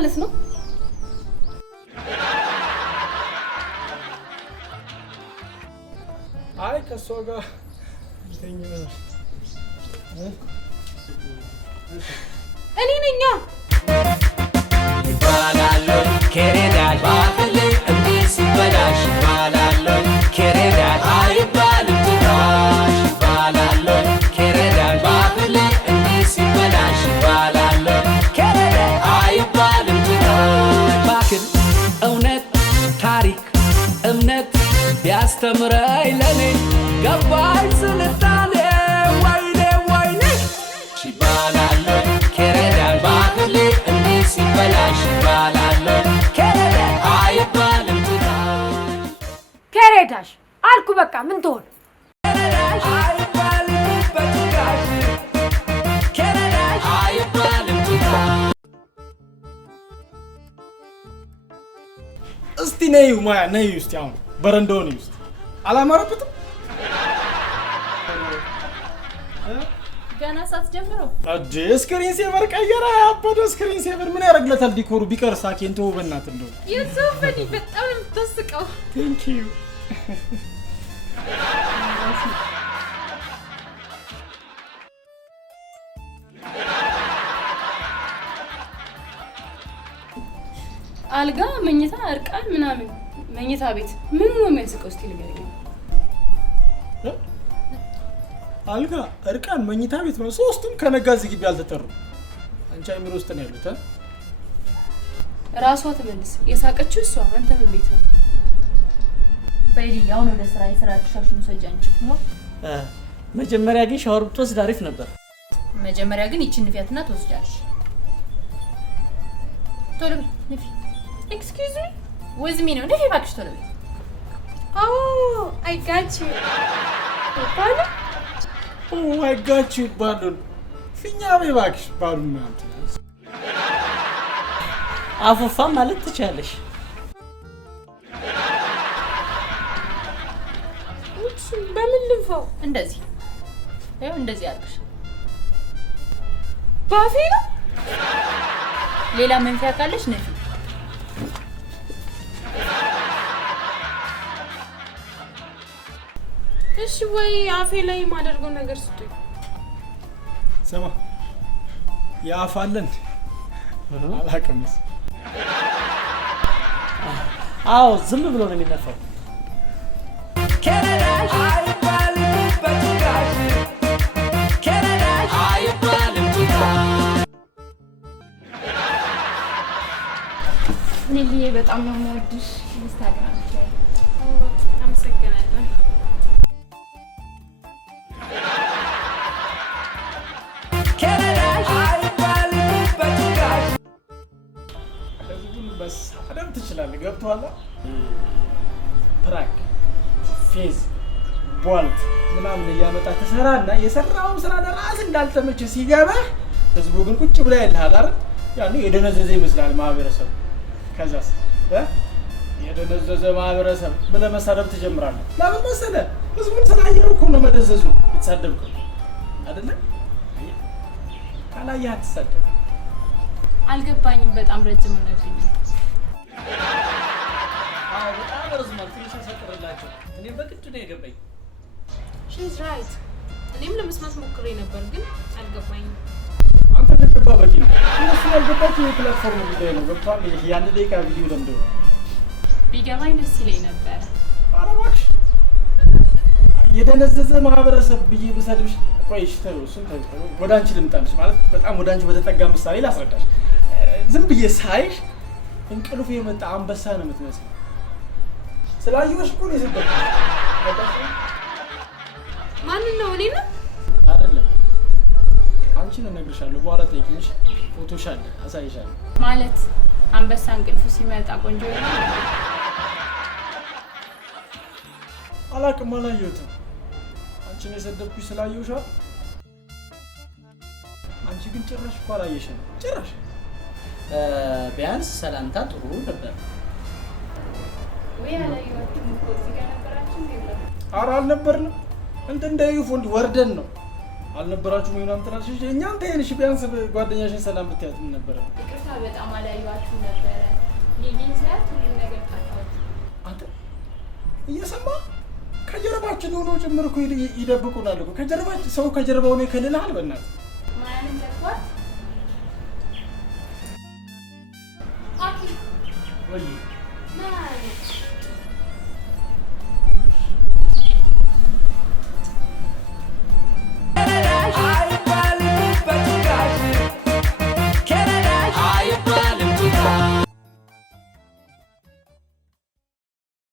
ማለት ነው? አይ ከሷ ጋር እኔ ነኝ ባላሎ ከሬዳል ባፈለ እንዴ ሲበላሽ ባላሎ ከሬዳል አይባልም ትራሽ ባላሎ ከሬዳል ባፈለ እንዴ ሲበላሽ ባላሎ ከሬዳል አይባልም ትራሽ ባክን እውነት ታሪክ እምነት ቢያስተምረኝ ለኔ ገባኝ ስልጣኔ ወይኔ ወይኔ ባላሎ ከሬዳል ባፈለ እንዴ ሲበላሽ ባላሎ ከሬዳል አይባልም ትራሽ ከሬዳሽ አልኩ በቃ ምን ትሆን ከሬዳል አይባልም በትራሽ ከሬዳል አይባልም ትራሽ እስቲ ነይ ማያ ነይ ውስጥ ያው በረንዳውን ውስጥ አላማረበትም ገና ሳትጀምረው አዴ ስክሪን ሴቨር ቀየራ ያበደ ስክሪን ሴቨር ምን ያደርግለታል ዲኮሩ ቢቀርሳ ኬንቶ በእናት እንደው ይዘፈዲ በጣም ነው የምትስቀው ቴንክ ዩ አልጋ መኝታ እርቃን ምናምን መኝታ ቤት ምን ነው የሚያስቀው እስቲ ንገረኝ አልጋ እርቃን መኝታ ቤት ነው ሶስቱም ከነጋ ዝግቢ ያልተጠሩ አንቺ አይምሮ ውስጥ ነው ያሉት ራሷ ተመልስ የሳቀችው እሷ አንተ ምን ቤት ነው በይሊ ያው ነው ለስራ የስራ ተሻሽሉ ሰጃንች ነው መጀመሪያ ግን ሻወር ብትወስድ አሪፍ ነበር መጀመሪያ ግን ይቺን ንፊያትና ትወስጃለሽ ቶሎ ንፊ ኤክስኪውዝ ሚ with me ነው ንፊ ባክሽ ቶሎ አይ ጋት ዩ ባሉ አይ ጋት ዩ ባሉን ፊኛ በባክሽ ባሉን ማለት አፉፋ ማለት ትችያለሽ በምን ልንፋው እንደዚህ ይኸው እንደዚህ አድርግሽ ባፌ ነው ሌላ መንፊያ ካለሽ ንፊ እሺ ወይ አፌ ላይ ማደርገው ነገር ስጡኝ ሰማ ያፋለን አላቀምስ አዎ ዝም ብሎ ነው የሚነፋው ከሬዳል አይባልም በትራሽ ከሬዳል አይባልም ትራሽ ኒሊ በጣም ነው የምወድሽ ኢንስታግራም ላይ አመሰግናለሁ ከሬዳል አይባልም በትራሽ ህዝቡን በስ አደም ትችላለህ ገብቶሃል ፕራንክ ፌዝ ቦልት ምናምን እያመጣ ተሰራና የሰራው ስራ ለራስ እንዳልተመቸ ሲገባ ህዝቡ ግን ቁጭ ብላ ያለሃል አይደል ያኔ የደነዘዘ ይመስላል ማህበረሰብ ከዛስ የደነዘዘ ማህበረሰብ ምን መሳደብ ትጀምራለህ ለምን መሰለህ ህዝቡን ስላየው እኮ ነው መደዘዙ የተሳደብከው አይደለ ካላየህ አትሳደብ አልገባኝም በጣም ረጅም ነውብኝ አዎ በጣም ረዝሟል ትንሽ አሳጥርላችሁ እኔ በቅድ ነው የገባኝ ሺዝ ራይት እኔም ለመስማት ሞክሬ ነበር ግን አልገባኝም አንተ ከገባ በቂ ነው እሱ ያልገባችሁ የፕላትፎርም ጉዳይ ነው ገብቷል የአንድ ደቂቃ ቪዲዮ ለምደው ቢገባኝ ደስ ይለኝ ነበር ኧረ እባክሽ የደነዘዘ ማህበረሰብ ብዬ ብሰድብሽ ቆይሽ ተው እሱን ተው ወደ አንቺ ልምጣልሽ ማለት በጣም ወደ አንቺ በተጠጋ ምሳሌ ላስረዳሽ ዝም ብዬ ሳይሽ እንቅልፉ የመጣ አንበሳ ነው የምትመስለው ስላየሁሽ እኮ ነው የሰበኩሽ ማንን ነው እኔ ነው አይደለም አንቺን እነግርሻለሁ በኋላ ጠይቂኝ ፎቶሽ አለ አሳይሻለሁ ማለት አንበሳ እንቅልፉ ሲመጣ ቆንጆ ይሆናል አላቅም አላየሁትም አንቺን የሰደብኩሽ ስላየሁሽ አንቺ ግን ጭራሽ እኮ አላየሽም ጭራሽ ቢያንስ ሰላምታ ጥሩ ነበር ወይ አላየሁትም እኮ እዚህ ጋር ነበራችሁ እንዴ ኧረ አልነበርንም እንደ ዩፎ ወርደን ነው አልነበራችሁም ምናምን ትላለሽ። እኛም ተይንሽ ቢያንስ ጓደኛሽን ሰላም ብትያት ምን ነበረ? ይቅርታ በጣም አላየኋችሁም ነበረ። ሊሊን ሳያት ሁሉም ነገር ጣጣሁት። አንተ እየሰማ ከጀርባችን ሆኖ ጭምር እኮ ይደብቁናል እኮ ከጀርባችን ሰው ከጀርባው ነው ይከልልሃል። በእናትህ ማንም ዘግቷት አኪ ወይ